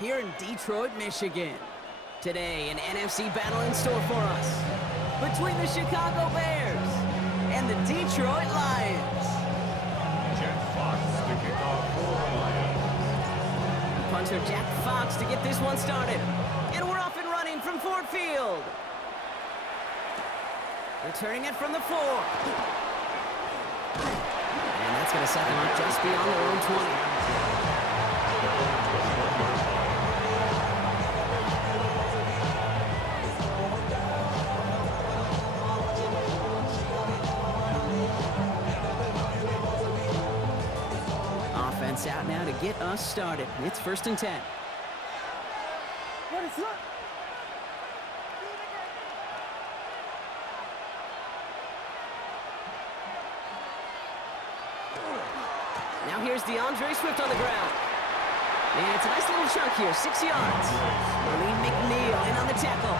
here in Detroit, Michigan. Today, an NFC battle in store for us between the Chicago Bears and the Detroit Lions. Jack Fox to kick off for the Lions. Punter Jack Fox to get this one started. And we're off and running from Ford Field. Returning it from the 4. And that's going to set them up just beyond their own 20. Offense out now to get us started. It's 1st and 10. Now here's DeAndre Swift on the ground. And it's a nice little chunk here, 6 yards. Lee McNeil in on the tackle.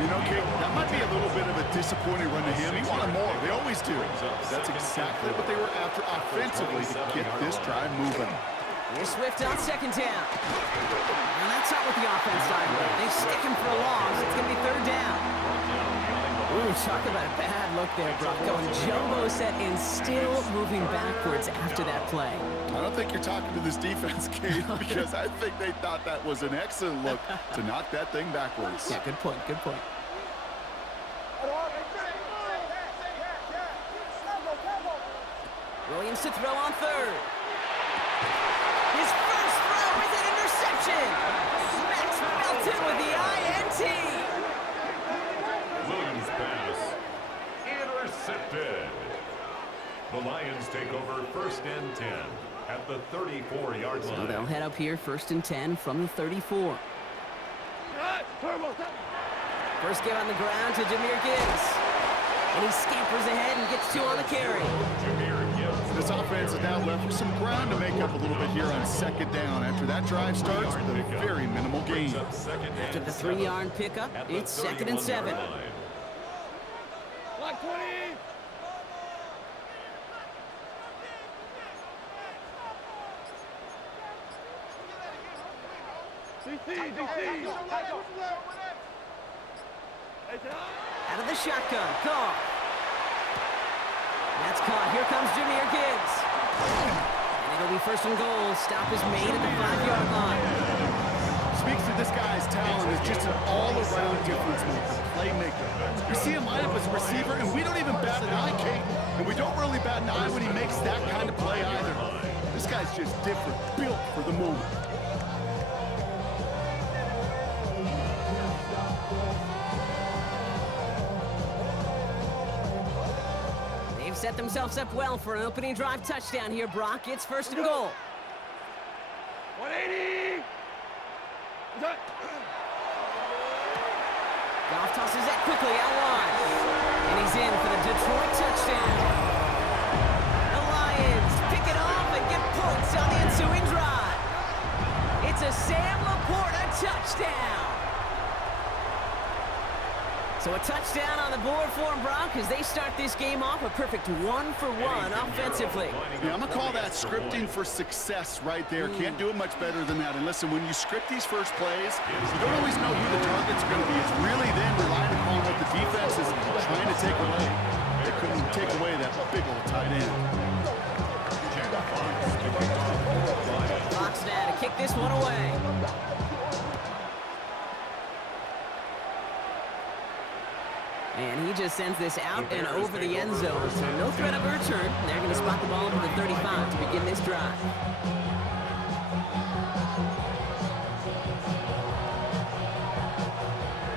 You know, Kate, that might be a little bit of a disappointing run to him. He wanted more. They always do. That's exactly what they were after offensively to get this drive moving. Here's Swift on 2nd down. And that's not what the offense done. They stick him for a loss. It's going to be 3rd down. Ooh, talk about a bad look there, Brock. Going jumbo set and still moving backwards after that play. I don't think you're talking to this defense, Kate, because I think they thought that was an excellent look to knock that thing backwards. Yeah, good point, good point. Williams to throw on 3rd. His first throw is an interception. Max Melton with the INT. Williams pass. Intercepted. The Lions take over 1st and 10 at the 34-yard line. So they'll head up here 1st and 10 from the 34. First give on the ground to Jahmyr Gibbs. And he scampers ahead and gets 2 on the carry. This offense is now left with some ground to make up a little bit here on 2nd down. After that drive starts with a very minimal gain. After the 3-yard pickup, it's 2nd and 7. Block 20! Out of the shotgun, Goff. That's caught. Here comes Jahmyr Gibbs. And it'll be 1st and goal. Stop is made at the 5-yard line. Speaks to this guy's talent as just an all-around difference maker, playmaker. You see him line up as a receiver, and we don't even bat an eye, Kate. And we don't really bat an eye when he makes that kind of play either. This guy's just different, built for the moment. Set themselves up well for an opening drive touchdown here, Brock. It's 1st and goal. 180! Goff tosses that quickly out wide. And he's in for the Detroit touchdown. The Lions pick it off and get points on the ensuing drive. It's a Sam Laporta touchdown. So a touchdown on the board for them, Brock, as they start this game off a perfect 1-for-1 offensively. Yeah, I'm going to call that scripting for success right there. Can't do it much better than that. And listen, when you script these first plays, you don't always know who the targets are going to be. It's really then relying upon what the defense is trying to take away. They couldn't take away that big old tight end. Fox now to kick this one away. And he just sends this out and over the end zone. So no threat of a return. They're going to spot the ball over the 35 to begin this drive.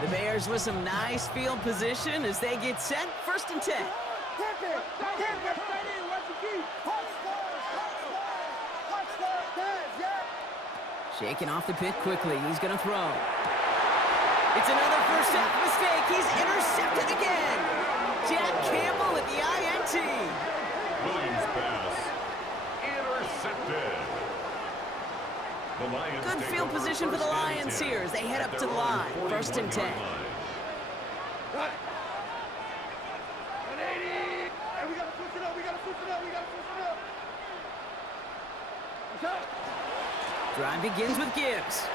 The Bears with some nice field position as they get set. 1st and 10. Shaking off the pit quickly. He's going to throw. It's another first half mistake. He's intercepted again. Jack Campbell with the INT. Williams pass. Intercepted. The Lions Good field position for the Lions here as they head up to the line. 1st and 10. 180! And we got to push it up. Drive begins with Gibbs.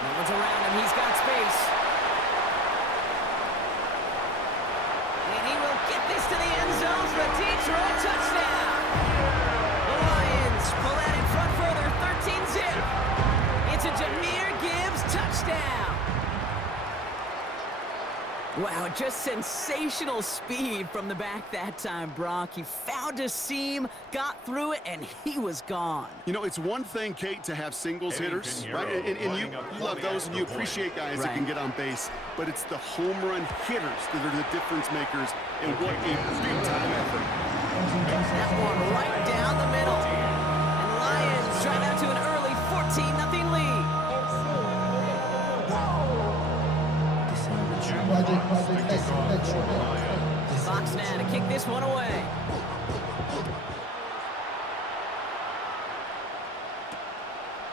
No one's around him. He's got space. And he will get this to the end zone for a Detroit touchdown. The Lions pull out in front further, 13-zip. It's a Jahmyr Gibbs touchdown. Wow, just sensational speed from the back that time, Brock. He found a seam, got through it, and he was gone. You know, it's one thing, Kate, to have singles hitters, right? And you love those, and you appreciate guys that can get on base. But it's the home run hitters that are the difference makers, and what a big-time effort. That one right down the middle. And the Lions drive out to an early 14-0 lead. Fox now to kick this one away.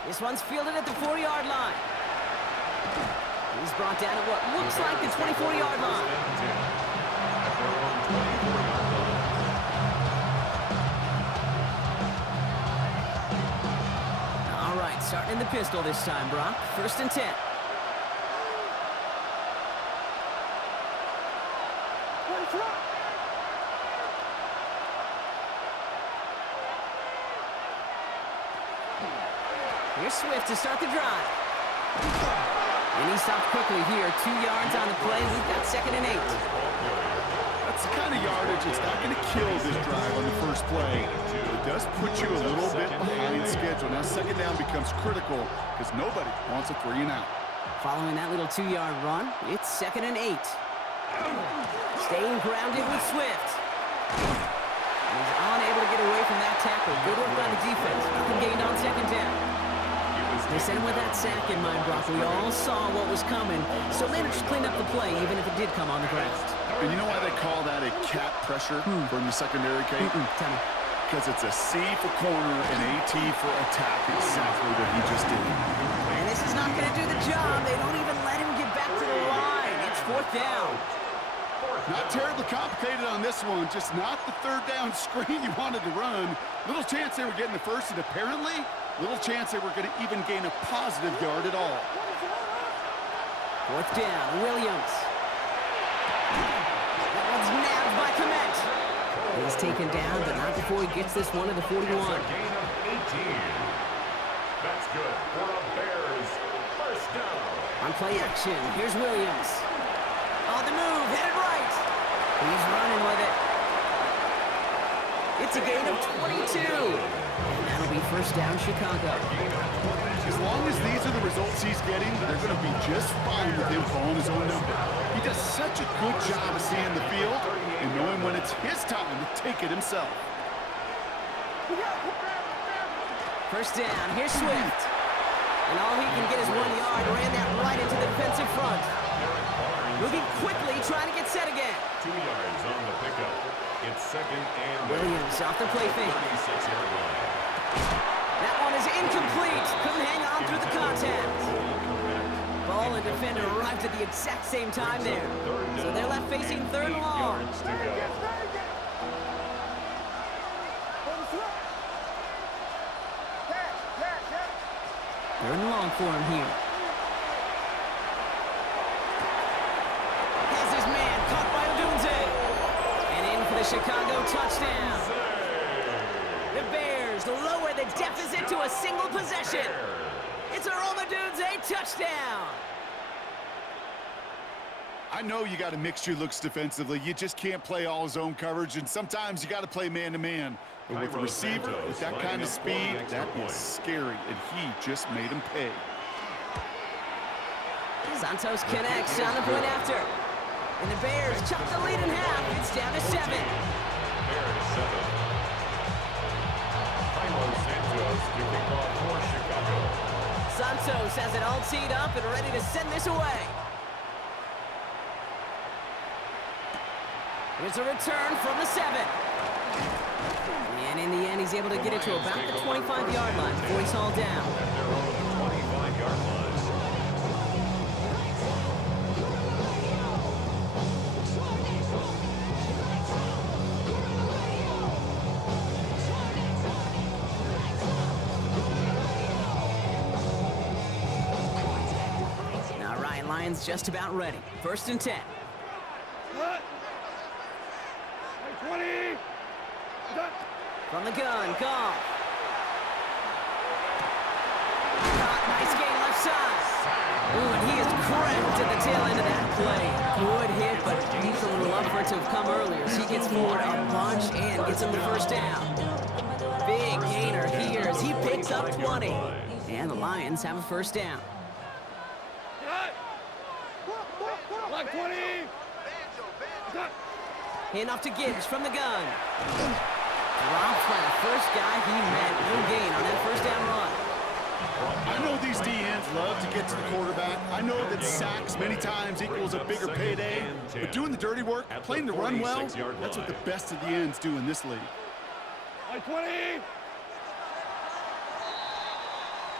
This one's fielded at the 40-yard line. He's brought down at what looks like the 24-yard line. All right, starting in the pistol this time, Brock. 1st and 10. Here's Swift to start the drive. And he stopped quickly here. 2 yards on the play. We've got 2nd and 8. That's the kind of yardage that's not going to kill this drive on the first play. It does put you a little bit behind schedule. Now 2nd down becomes critical because nobody wants a 3 and out. Following that little 2-yard run, it's 2nd and 8. Staying grounded with Swift. He's unable to get away from that tackle. Good work by the defense. Nothing gained on 2nd down. They sent him with that sack in mind, Brock. We all saw what was coming, so managed to clean up the play, even if it did come on the ground. And you know why they call that a cat pressure from the secondary, Kate? Tell me. Because it's a C for corner and AT for attack. Exactly what he just did. And this is not going to do the job. They don't even let him get back to the line. It's 4th down. Not terribly complicated on this one. Just not the 3rd down screen you wanted to run. Little chance they were getting the first, and apparently little chance they were going to even gain a positive yard at all. 4th down, Williams. That one's nabbed by Komet. He's taken down, but not before he gets this one to the 41. Gain of 18. That's good for a Bears 1st down. On play action, here's Williams. On the move, headed right. He's running with it. It's a gain of 22. And that'll be 1st down, Chicago. As long as these are the results he's getting, they're going to be just fine with him calling his own number. He does such a good job of seeing the field and knowing when it's his time to take it himself. 1st down, here's Swift. And all he can get is 1 yard, ran that right into the defensive front. Moving quickly, trying to get set again. 2 yards on the pickup. It's 2nd and Williams off the play fake. 36-yard line. That one is incomplete. Couldn't hang on through the contact. Ball and defender arrived at the exact same time there. So they're left facing 3rd and long. 3rd and long for him here. Has his man caught by Odunze. And in for the Chicago touchdown. The Bears lower the deficit to a single possession. It's a Rome Odunze touchdown. I know you got to mix your looks defensively. You just can't play all zone coverage, and sometimes you got to play man-to-man. But with a receiver with that kind of speed, that is scary, and he just made him pay. Santos connects on the point after. And the Bears chop the lead in half. It's down to 7. Bears 7. Santos kicking off for Chicago. Santos has it all teed up and ready to send this away. Here's a return from the 7. And in the end, he's able to get it to about the 25-yard line before he's hauled down. At their own 25-yard line. Lions just about ready. 1st and 10. Cut. 20. Cut. From the gun, Goff. Nice gain left side. Ooh, and he is cracked at the tail end of that play. Good hit, but needs a little love for it to have come earlier. So he gets forward a bunch and gets him the 1st down. Big gainer here as he picks up 20. And the Lions have a 1st down. Cut. Block 20. Cut. Hand off to Gibbs from the gun. Dropped by the first guy he met. No gain on that 1st down run. I know these DNs love to get to the quarterback. I know that sacks many times equals a bigger payday. But doing the dirty work, playing the run well, that's what the best of the ends do in this league. Block 20.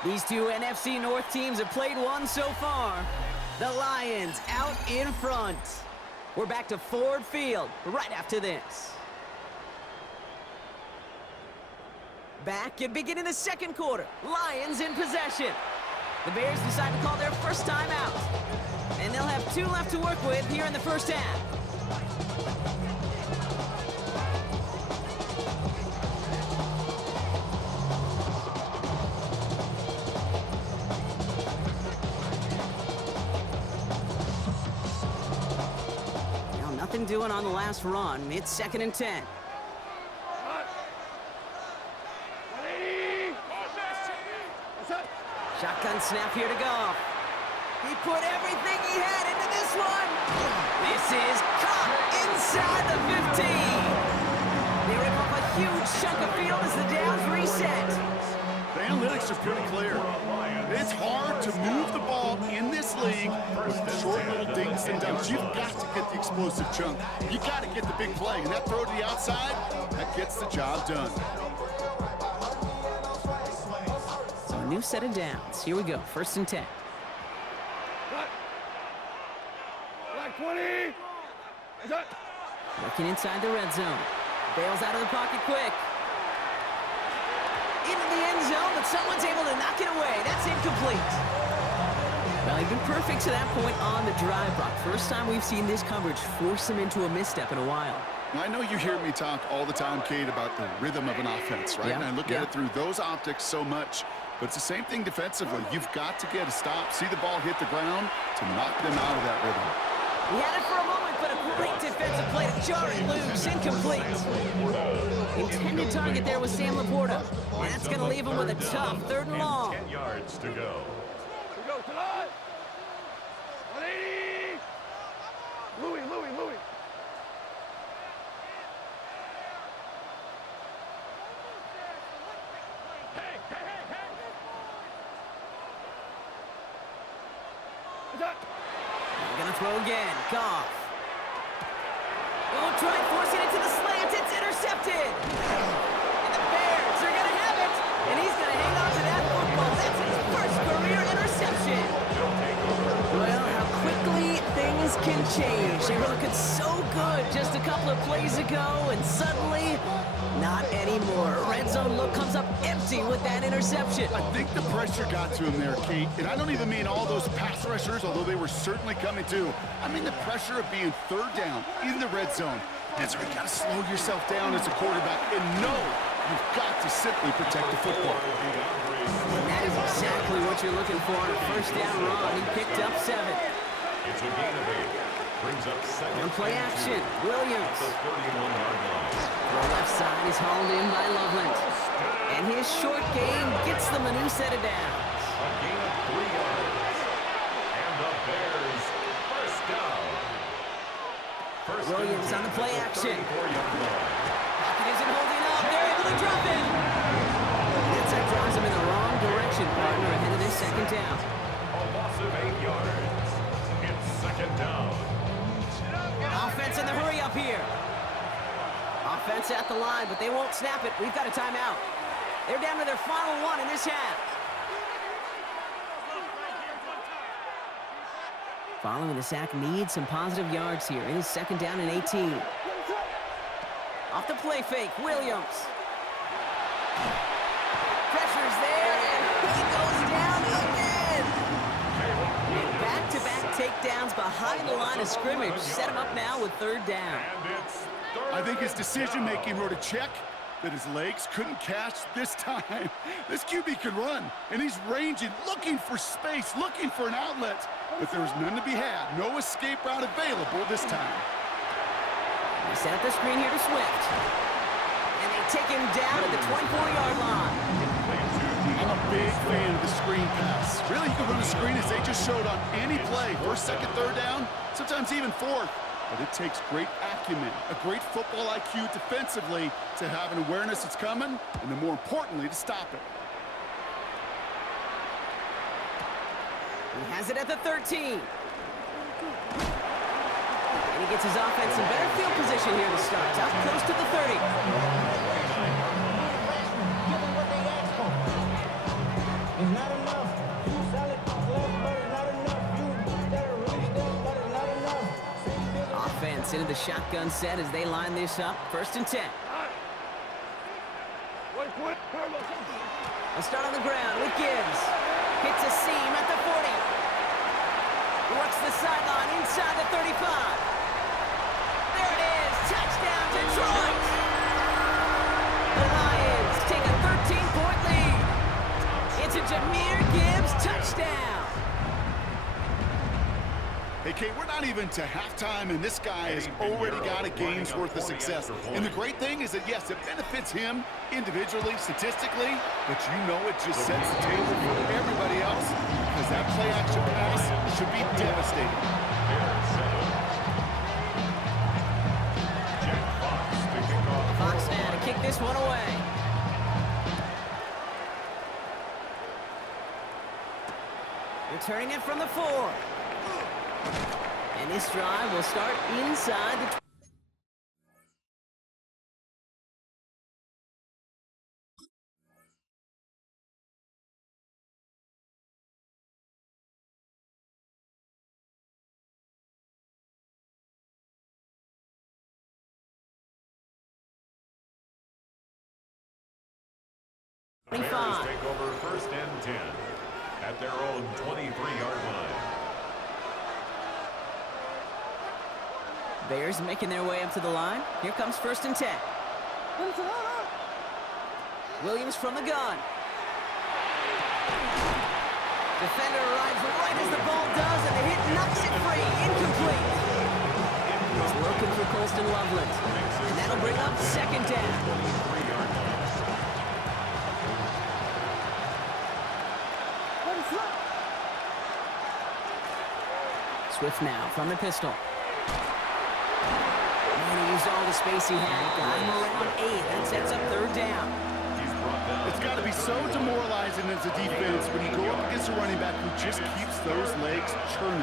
These two NFC North teams have played one so far. The Lions out in front. We're back to Ford Field right after this. Back and beginning the 2nd quarter. Lions in possession. The Bears decide to call their 1st time out. And they'll have 2 left to work with here in the 1st half. Now nothing doing on the last run. It's 2nd and 10. Shotgun snap here to Goff. He put everything he had into this one. This is caught inside the 15. They rip off a huge chunk of field as the downs reset. The analytics are pretty clear. It's hard to move the ball in this league with short little dinks and dunks. You've got to get the explosive chunk. You got to get the big play. And that throw to the outside, that gets the job done. New set of downs. Here we go. 1st and 10. Cut. Block 20. Cut. Looking inside the red zone. Bails out of the pocket quick. Into the end zone, but someone's able to knock it away. That's incomplete. Well, he's been perfect to that point on the drive block. First time we've seen this coverage force him into a misstep in a while. Now, I know you hear me talk all the time, Kate, about the rhythm of an offense, right? Yeah, And I look at it through those optics so much. But it's the same thing defensively. You've got to get a stop, see the ball hit the ground to knock them out of that rhythm. He had it for a moment, but a great defensive play to jar it loose. Incomplete. Intended target there was Sam Laporta. And that's going to leave him with a tough 3rd and long. 10 yards to go. We go to the 180. Louis. They're going to throw again. Goff. Oh, try forcing it to the slant. It's intercepted. And the Bears are going to have it. And he's going to hang on to that football. That's his 1st career interception. Well, how quickly things can change. They were looking so good just a couple of plays ago, and suddenly, not anymore. Red zone look comes up empty with that interception. I think the pressure got to him there, Kate. And I don't even mean all those pass rushers, although they were certainly coming too. I mean the pressure of being 3rd down in the red zone. And so you got to slow yourself down as a quarterback and know you've got to simply protect the football. And that is exactly what you're looking for on a 1st down run. He picked up 7. It's a gain of 8. Brings up 2nd. On play action, Williams. The 31-yard line. The left side is hauled in by Loveland. And his short gain gets them a new set of downs. A gain of 3 yards. And the Bears 1st down. Williams on the play action. 34-yard line. Pocket isn't holding up. They're able to drop it. That's that drives him in the wrong direction, partner, ahead of this 2nd down. A loss of 8 yards. It's 2nd down. Offense in the hurry up here. Offense at the line, but they won't snap it. We've got a timeout. They're down to their final 1 in this half. Following the sack needs some positive yards here. It is 2nd down and 18. Off the play fake, Williams. Pressure's there, and he goes down again. And back-to-back checkdowns behind the line of scrimmage set him up now with third down. And it's third I think his decision-making down. wrote a check that his legs couldn't catch this time. This QB can run, and he's ranging, looking for space, looking for an outlet. But there was none to be had. No escape route available this time. They set up the screen here to Swift. And they take him down at the 24-yard line. I'm a big fan of the screen pass. Really, you can run a screen as they just showed on any play. First, second, third down, sometimes even fourth. But it takes great acumen, a great football IQ defensively to have an awareness it's coming, and then more importantly, to stop it. He has it at the 13. And he gets his offense in better field position here to start. Up close to the 30. It's not enough. You solid left, but it's not enough. You better release that, but it's not enough. Offense into the shotgun set as they line this up. First and 10. They'll start on the ground with Gibbs. Hits a seam at the 40. Works the sideline inside the 35. There it is. Touchdown, Detroit. The Lions take a 13-point lead. It's a Jahmyr Gibbs touchdown. Hey, Kate, we're not even to halftime, and this guy has already got a game's worth of success. And the great thing is that, yes, it benefits him individually, statistically, but you know it just sets the table for everybody else because that play-action pass should be devastating. Fox now to kick this one away. Returning it from the 4. And this drive will start inside the 25. Take over first and 10 at their own 23-yard line. Bears making their way up to the line. Here comes first and 10. Williams from the gun. Defender arrives right as the ball does, and the hit knocks it free. Incomplete. He's looking for Colston Loveland. And that'll bring up second down. Swift now from the pistol. And he used all the space he had. Got him around 8. That sets up third down. It's got to be so demoralizing as a defense when you go up against a running back who just keeps those legs churning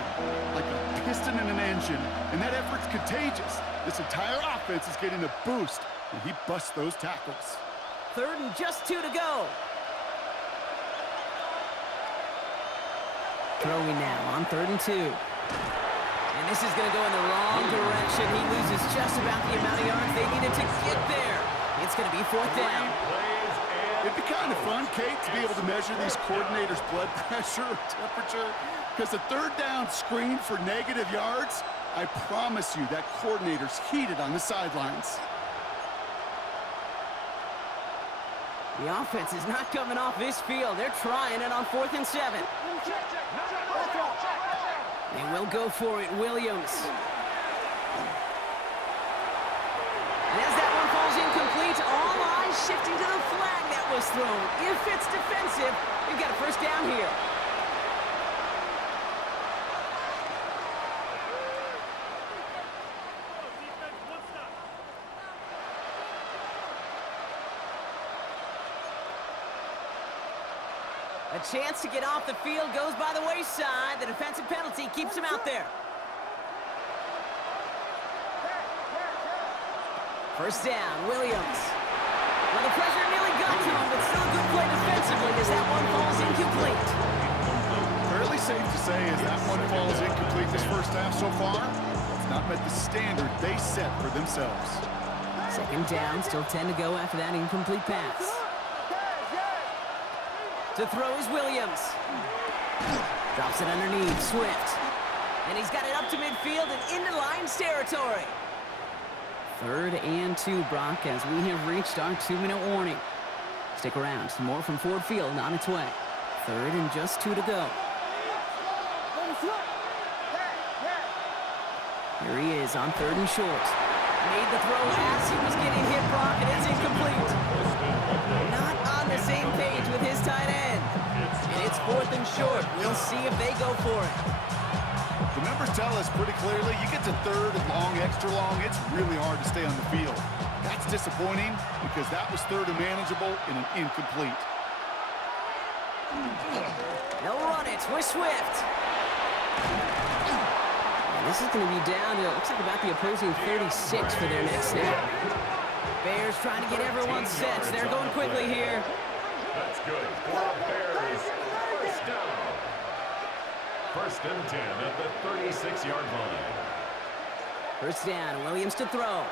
like a piston in an engine, and that effort's contagious. This entire offense is getting a boost, and he busts those tackles. Third and just 2 to go. Throwing now on 3rd and 2. And this is going to go in the wrong direction. He loses just about the amount of yards they needed to get there. It's going to be 4th down. It'd be kind of fun, Kate, to be able to measure these coordinators' blood pressure, temperature, because a 3rd down screen for negative yards, I promise you that coordinator's heated on the sidelines. The offense is not coming off this field. They're trying it on 4th and 7. They will go for it, Williams. And as that one falls incomplete, all eyes shifting to the flag that was thrown. If it's defensive, you've got a first down here. A chance to get off the field goes by the wayside. The defensive penalty keeps him out there. First down, Williams. Well, the pressure nearly got to him, but still a good play defensively as that one falls incomplete. Fairly safe to say as that one falls incomplete this first half so far, it's not met the standard they set for themselves. Second down, still 10 to go after that incomplete pass. To throw is Williams. Drops it underneath, Swift. And he's got it up to midfield and into Lions territory. 3rd and 2, Brock, as we have reached our 2-minute warning. Stick around. Some more from Ford Field on its way. 3rd and just 2 to go. Here he is on 3rd and short. Made the throw as he was getting hit, Brock, and it's incomplete. Not on the same page with his tight end. And it's 4th and short. We'll see if they go for it. The numbers tell us pretty clearly, you get to 3rd and long, extra long, it's really hard to stay on the field. That's disappointing because that was 3rd and manageable and an incomplete. They'll run it with Swift. And this is going to be down to, it looks like about the opposing 36 for their next snap. Bears trying to get everyone set. They're going quickly here. That's good for the Bears. First down. 1st and 10 at the 36-yard line. 1st down, Williams to throw.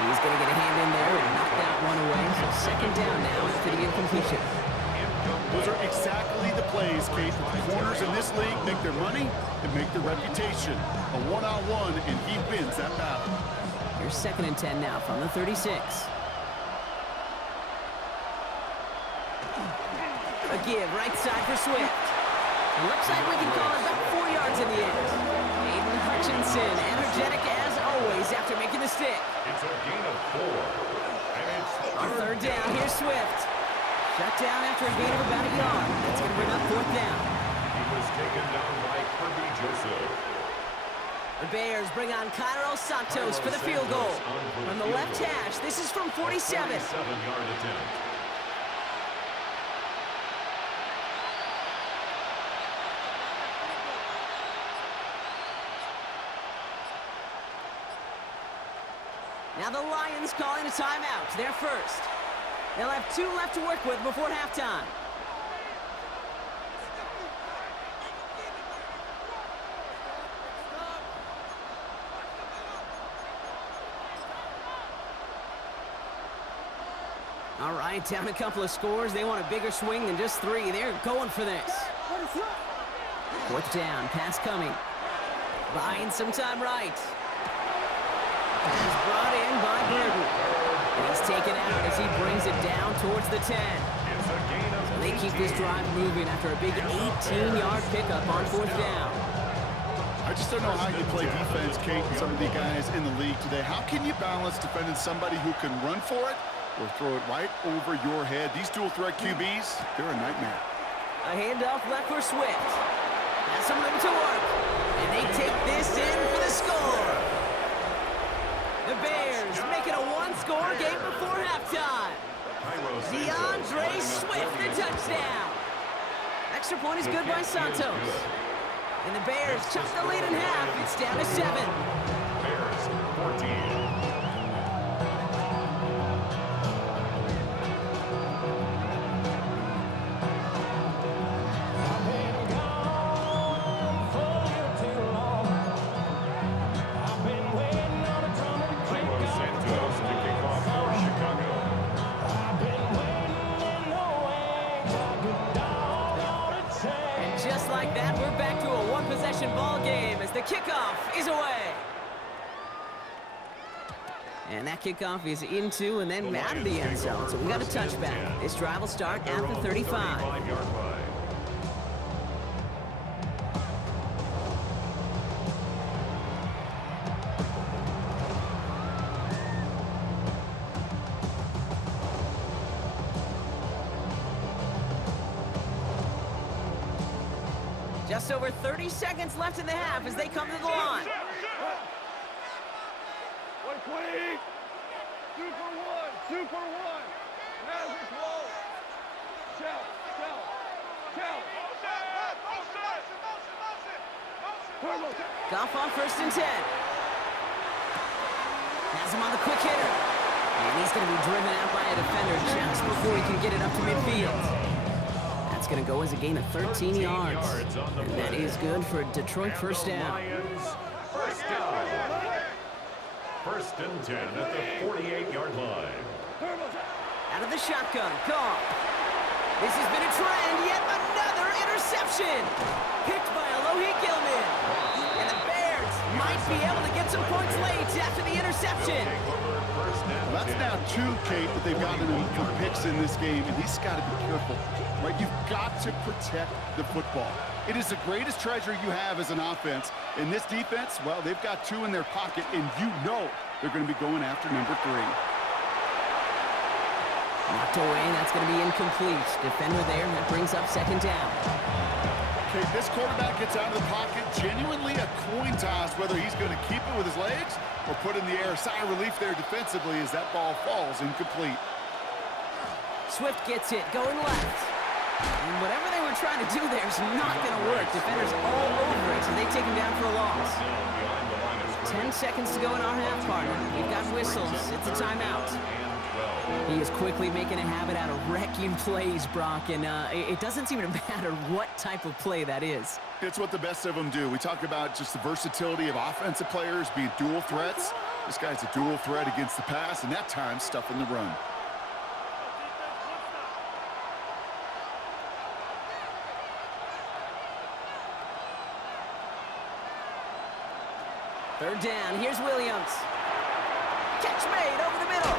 He's going to get a hand in there and knock that one away. So 2nd down now after the incompletion. Those are exactly the plays, Kate. The corners in this league make their money and make their reputation. A one-on-one, and he wins that battle. Here's 2nd and 10 now from the 36. A give, right side for Swift. It looks like we can call it about 4 yards in the end. Aiden Hutchinson, energetic as always after making the stick. It's a gain of 4. And it's On 3rd down, here's Swift. Shut down after a gain of about a yard. That's going to bring up 4th down. He was taken down by Kirby Joseph. The Bears bring on Carlos Santos for the field goal. From the left hash, this is from 47. 47-yard attempt. Now the Lions calling a timeout. They're first. They'll have 2 left to work with before halftime. All right, down a couple of scores. They want a bigger swing than just 3. They're going for this. 4th down, pass coming. Buying some time right. He's brought in by Burton. And he's taken out as he brings it down towards the 10. So they keep this drive moving after a big 18-yard pickup on 4th down. I just don't know how you play defense, Kate, and some of the guys in the league today. How can you balance defending somebody who can run for it or throw it right over your head? These dual-threat QBs, they're a nightmare. A handoff left for Swift. Has some room to work. And they take this in for the score. The Bears making a 1-score game before halftime. DeAndre Swift, the touchdown. Extra point is good by Santos. And the Bears chop the lead in half. It's down to 7. Bears 14. Like that, we're back to a one-possession ball game as the kickoff is away. And that kickoff is into and then out of the end zone, so we got a touchback. This drive will start at the 35. Just over 30 seconds left in the half as they come to the line. 120. 2 for 1. 2 for 1. Magic close. Shout. Goff on 1st and 10. Has him on the quick hitter. And he's going to be driven out by a defender just before he can get it up to midfield. That's going to go as a gain of 13 yards. And that is good for Detroit first down. First down. 1st and 10 at the 48-yard line. Out of the shotgun, Goff. This has been a trend, yet another interception. Picked by be able to get some points late after the interception. Well, that's now 2, Kate, that they've gotten for picks in this game, and he's got to be careful, right? You've got to protect the football. It is the greatest treasure you have as an offense. In this defense, well, they've got 2 in their pocket, and you know they're going to be going after number 3. Knocked away, that's going to be incomplete. Defender there, and that brings up second down. Okay, this quarterback gets out of the pocket, genuinely a coin toss whether he's going to keep it with his legs or put in the air. Sigh of relief there defensively as that ball falls incomplete. Swift gets it, going left. And whatever they were trying to do there is not going to work. Defenders all over it, so they take him down for a loss. 10 seconds to go in our half, partner. We've got whistles. It's a timeout. He is quickly making a habit out of wrecking plays, Brock, and it doesn't seem to matter what type of play that is. It's what the best of them do. We talk about just the versatility of offensive players being dual threats. This guy's a dual threat against the pass, and that time stuffing the run. Third down, here's Williams. Catch made over the middle.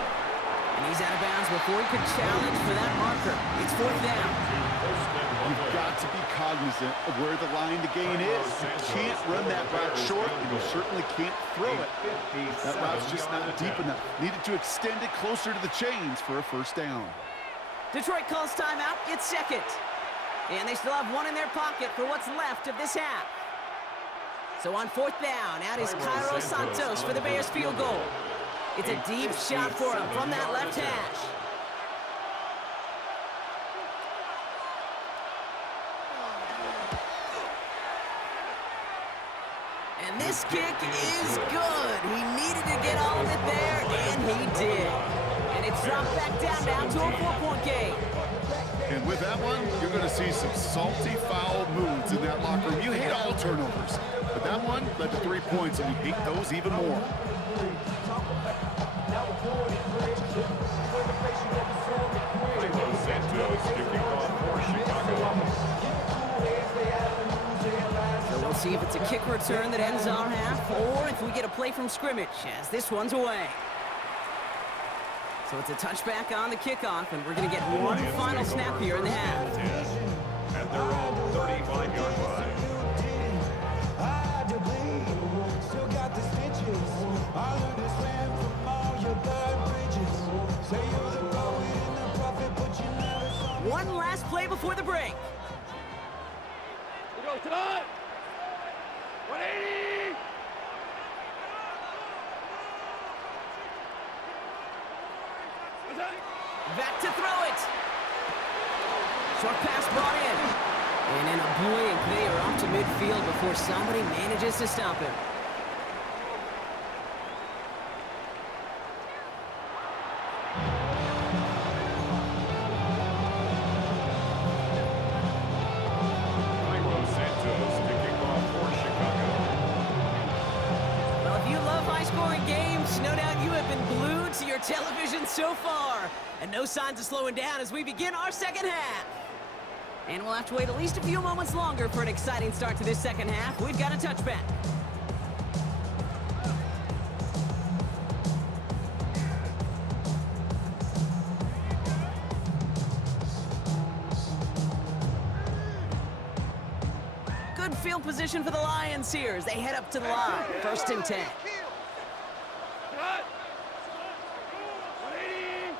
And he's out of bounds before he could challenge for that marker. It's fourth down. You've got to be cognizant of where the line to gain is. You can't run that route short, and you certainly can't throw it. That route's just not deep enough. Needed to extend it closer to the chains for a first down. Detroit calls timeout. It's second. And they still have 1 in their pocket for what's left of this half. So on fourth down, out is Santos for the Bears field goal. It's a deep shot for him from that left hash. And this kick is good. He needed to get all of it there, and he did. And it's dropped back down now to a 4-point game. And with that one, you're going to see some salty, foul moves in that locker room. You hate all turnovers, but that one led to 3 points, and you hate those even more. So we'll see if it's a kick return that ends our half, or if we get a play from scrimmage, as this one's away. So it's a touchback on the kickoff, and we're going to get one final snap here in the half. At their own 35-yard line. One last play before the break. We go tonight. 180. Back to throw it. Short pass brought in. And in a blink, they are off to midfield before somebody manages to stop him. Well, if you love high-scoring games, no doubt you have been glued to your television so far. And no signs of slowing down as we begin our second half. And we'll have to wait at least a few moments longer for an exciting start to this second half. We've got a touchback. Good field position for the Lions here as they head up to the line. First and 10. Cut. 180.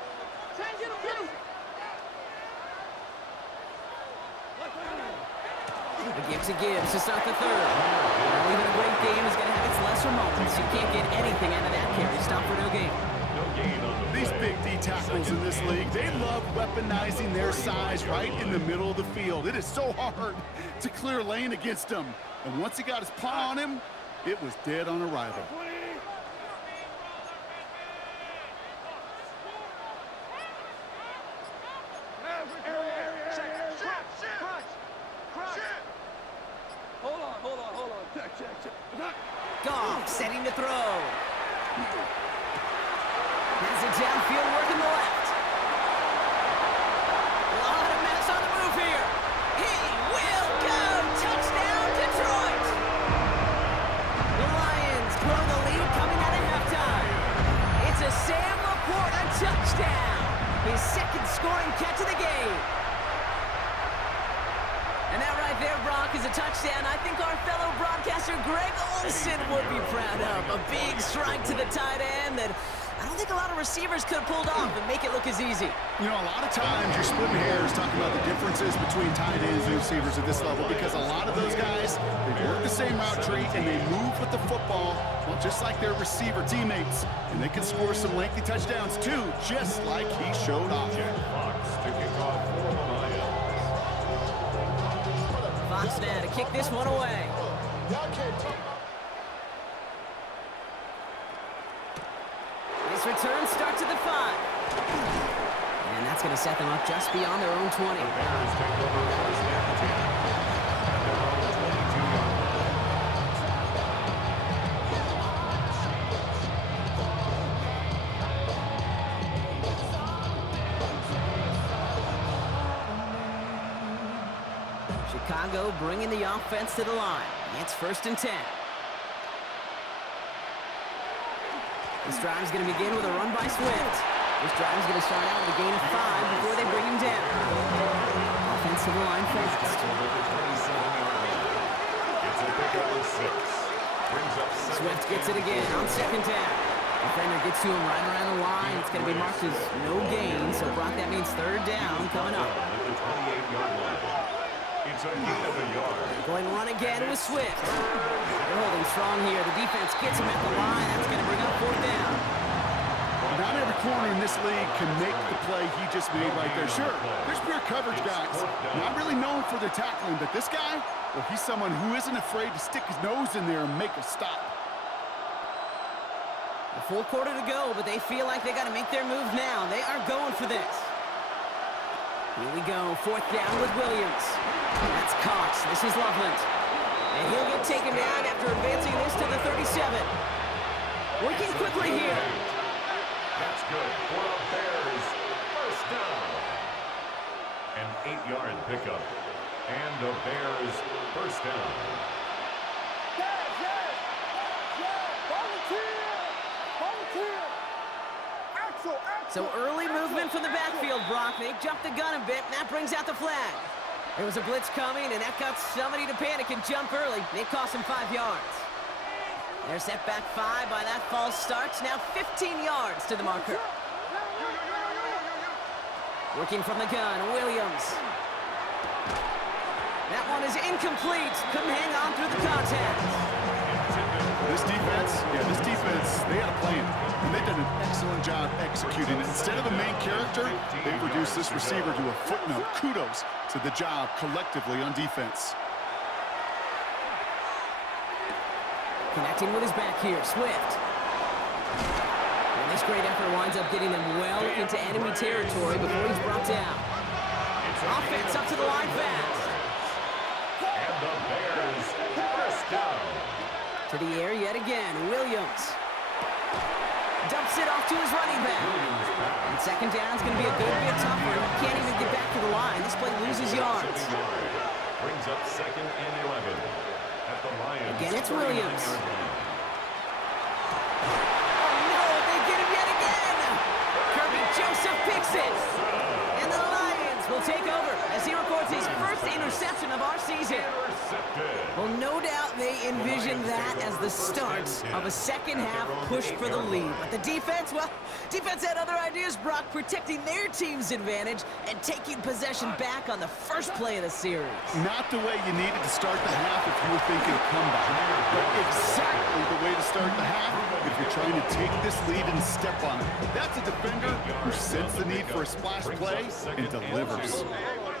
The give to Gibbs to start the third. Well, even a great game is going to have its lesser moments. You can't get anything out of that carry. Stop for no gain. These big D tackles in this league, they love weaponizing their size right in the middle of the field. It is so hard to clear lane against them. And once he got his paw on him, it was dead on arrival. 20. Hold on. Check. Goff setting to throw. Has it downfield, working the left. A lot of mess on the move here. He will go. Touchdown, Detroit. The Lions And that right there, Brock, is a touchdown I think our fellow broadcaster Greg Olsen would be proud of. A big strike to the tight end that I don't think a lot of receivers could have pulled off and make it look as easy. You know, a lot of times you're splitting hairs talking about the differences between tight ends and receivers at this level because a lot of those guys, they work the same route tree and they move with the football, well, just like their receiver teammates. And they can score some lengthy touchdowns too, just like he showed off. Fox to kick off for the Lions. Fox now to kick this one away. This return starts at the 5. And that's going to set them up just beyond their own 20. The Bears take over first and 10 at their own 22-yard line. Chicago bringing the offense to the line. It's first and 10. This drive is going to begin with a run by Swift. This drive is going to start out with a gain of 5 before they bring him down. Offense to the line fast. Over the 27-yard line. It's a pickup of 6. Brings up Swift gets it again on second down. Defender gets to him right around the line. It's going to be marked as no gain, so Brock, that means third down coming up. At the 28-yard line. It's a gain of a yard. Going to run again with Swift. They're holding strong here. The defense gets him at the line. That's going to bring up fourth down. Not every corner in this league can make the play he just made right there. Sure, there's pure coverage guys, not really known for their tackling, but this guy, well, he's someone who isn't afraid to stick his nose in there and make a stop. A full quarter to go, but they feel like they got to make their move now. They are going for this. Here we go, fourth down with Williams. That's Cox. This is Loveland. And he'll get taken down after advancing this to the 37. Working quickly here. That's good for the Bears. First down. An 8-yard pickup. And the Bears first down. So early movement from the backfield, Brock. They jumped the gun a bit, and that brings out the flag. There was a blitz coming, and that got somebody to panic and jump early. It cost them 5 yards. They're set back 5 by that false start. Now 15 yards to the marker. Working from the gun, Williams. That one is incomplete. Couldn't hang on through the contact. This defense, they had a plan, and they did an excellent job executing it. Instead of a main character, they reduced this receiver to a footnote. Kudos to the job collectively on defense. Connecting with his back here, Swift. And this great effort winds up getting them well into enemy territory before he's brought down. Offense up to the line fast. And the Bears first down. To the air yet again, Williams. Dumps it off to his running back. And second down is going to be a good bit tougher. He can't even get back to the line. This play loses yards. Brings up second and 11. At the Lions. Again, it's Williams. Oh, no, they get him yet again. Kirby Joseph picks it. And the Lions will take over as he records his first interception of our season. Well, no doubt they envisioned that as the start of a second-half push for the lead. But the defense, well, defense had other ideas, Brock, protecting their team's advantage and taking possession back on the first play of the series. Not the way you needed to start the half if you were thinking of comeback, but exactly the way to start the half if you're trying to take this lead and step on it. That's a defender who senses the need for a splash play and delivers.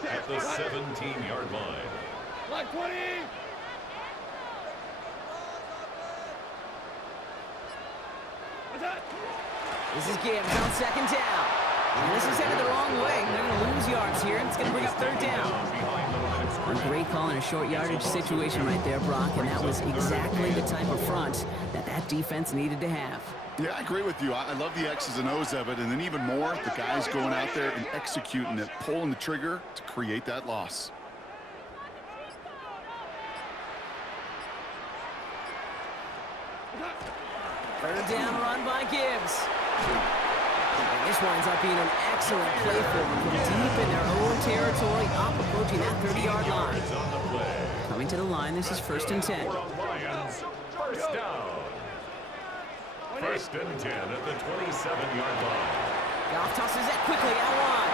At the 17-yard line. Like 20! This is Gibbs on second down. And this is headed the wrong way. They're going to lose yards here, and it's going to bring up third down. A great call in a short yardage situation right there, Brock, and that was exactly the type of front that defense needed to have. Yeah, I agree with you. I love the X's and O's of it, and then even more, the guys going out there and executing it, pulling the trigger to create that loss. Third down run by Gibbs. And this winds up being an excellent play for them from deep in their own territory, up approaching that 30-yard line. Coming to the line, this is 1st and 10. Lions, first down. 1st and 10 at the 27-yard line. Goff tosses that quickly out wide.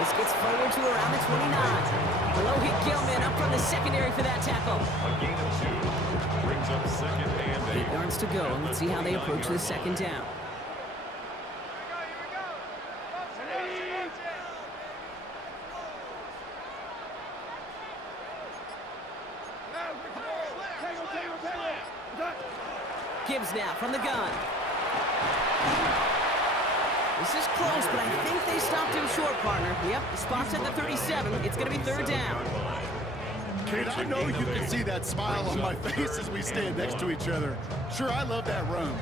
This gets forward to around the 29. Below hit Gilman up from the secondary for that tackle. A gain of 2 brings up 2nd and 8. 8 yards to go, and let's see how they approach this 2nd down. Gibbs now from the gun. This is close, but I think they stopped him short, partner. Yep, the spot's at the 37. It's going to be 3rd down. Kate, I know you can see that smile on my face as we stand next to each other. Sure, I love that run,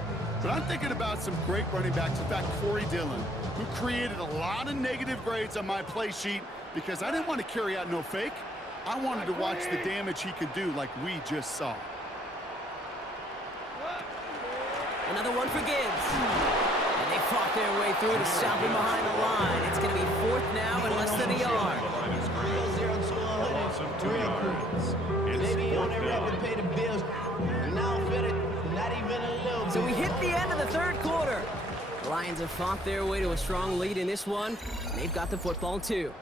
but I'm thinking about some great running backs. In fact, Corey Dillon, who created a lot of negative grades on my play sheet because I didn't want to carry out no fake. I wanted to watch the damage he could do like we just saw. Another one for Gibbs. And they fought their way through to stop him behind the line. It's going to be 4th now and less than a yard. Loss of 2 yards. It's 4th down. So we hit the end of the 3rd quarter. The Lions have fought their way to a strong lead in this one. And they've got the football too.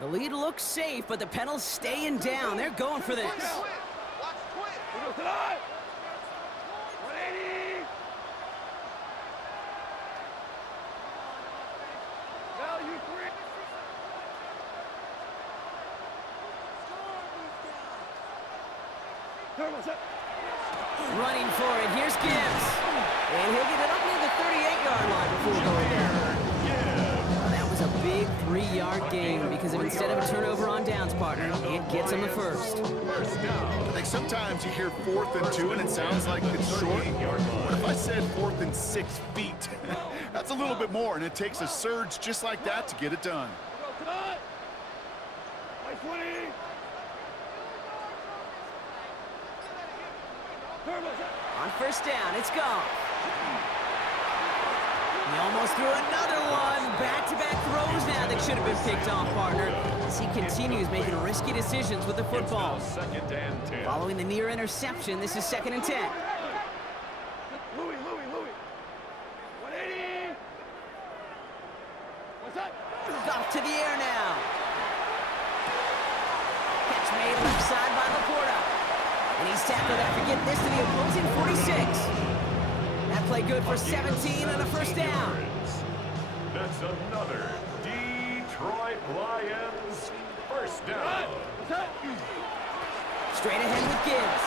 The lead looks safe, but the Penals staying down. They're going for this. Running for it. Here's Gibbs. And he'll get it up near the 38-yard line before going down. That was a big 3-yard gain because instead of a turnover on downs, partner, it gets him the first. I think sometimes you hear 4th and 2 and it sounds like it's short. What if I said 4th and 6 feet? That's a little bit more, and it takes a surge just like that to get it done. On 1st down, it's gone. He almost threw another one. Back-to-back throws now that should have been picked off, partner, as he continues making risky decisions with the football. 2nd and 10. Following the near interception, this is 2nd and 10. Louis. 180. What's that? Off to the air now. Catch made left side by Laporta. And he's tackled after getting this to the opposing 46. That play good for 17 and a 1st down. That's another Detroit Lions 1st down. Straight ahead with Gibbs.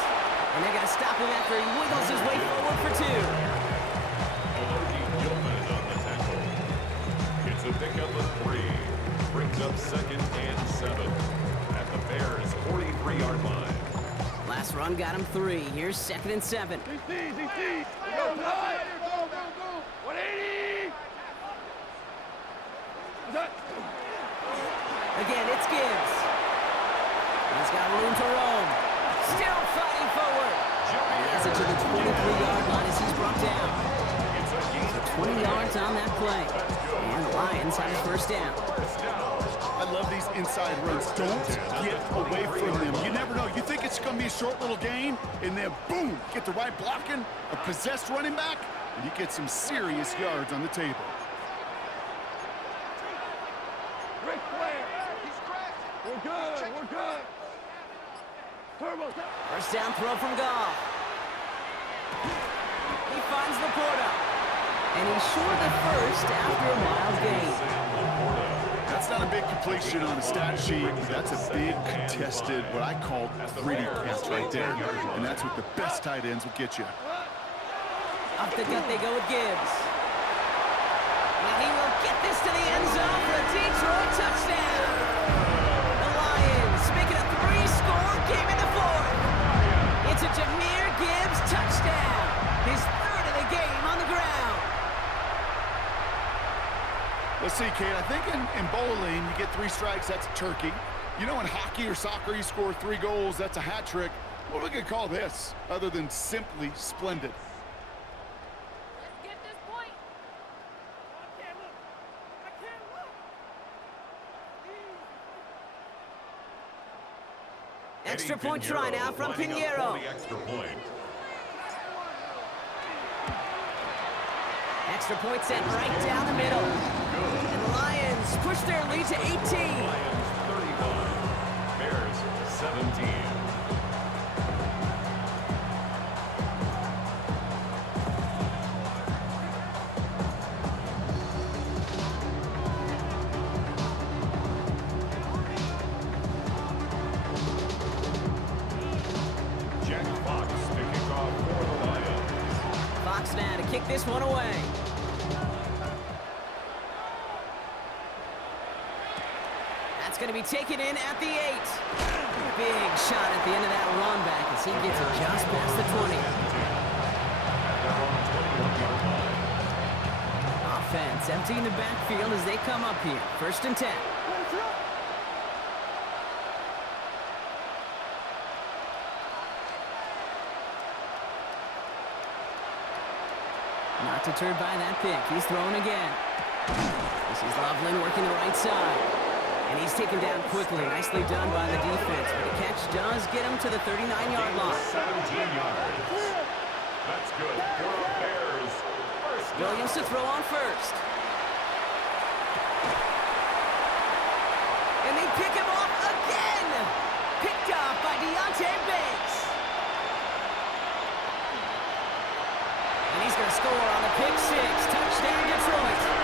And they're going to stop him after he wiggles his way forward for 2. Gilman on the tackle. It's a pickup of 3. Brings up 2nd and 7 at the Bears' 43-yard line. Last run got him 3. Here's 2nd and 7. Go. 180. What's that? Again, it's Gibbs. He's got room to roam. Still fighting forward. And he has it to the 23-yard line as he's brought down. So 20 yards on that play. And the Lions have his 1st down. I love these inside runs. Don't get away from them. You never know. You think it's going to be a short little gain, and then boom, get the right blocking, a possessed running back, and you get some serious yards on the table. Rick Flair. We're good. Turbo. 1st down throw from Goff. He finds Laporta. And he's short of the 1st after a mild gain. That's not a big completion on a stat sheet. That's a big contested, what I call gritty pass right there. And that's what the best tight ends will get you. Up the gut they go with Gibbs. And he will get this to the end zone for a Detroit touchdown. The Lions make it a 3-score game in the 4th. It's a Jahmyr Gibbs touchdown. His 3rd of the game on the ground. Listen, see, Kate, I think in bowling, you get 3 strikes, that's a turkey. You know, in hockey or soccer, you score 3 goals, that's a hat trick. What we could call this, other than simply splendid? Let's get this point. I can't look. I can't look. Extra Eddie point try now from lining up Pinheiro. for the extra point. Extra point sent right down the middle. And the Lions push their lead to 18. Lions 35, Bears 17. Jack Fox to kick off for the Lions. Fox now to kick this one away. That's going to be taken in at the 8. Big shot at the end of that run back as he gets it just past the 20. At their own 21-yard line. Offense emptying the backfield as they come up here. 1st and 10. Not deterred by that pick. He's thrown again. This is Loveland working the right side. And he's taken down quickly. Nicely done by the defense. But the catch does get him to the 39-yard line. 17 yards. That's good for the Bears. First down. Williams to throw on first. And they pick him off again. Picked off by Deontay Banks. And he's going to score on the pick 6. Touchdown, Detroit.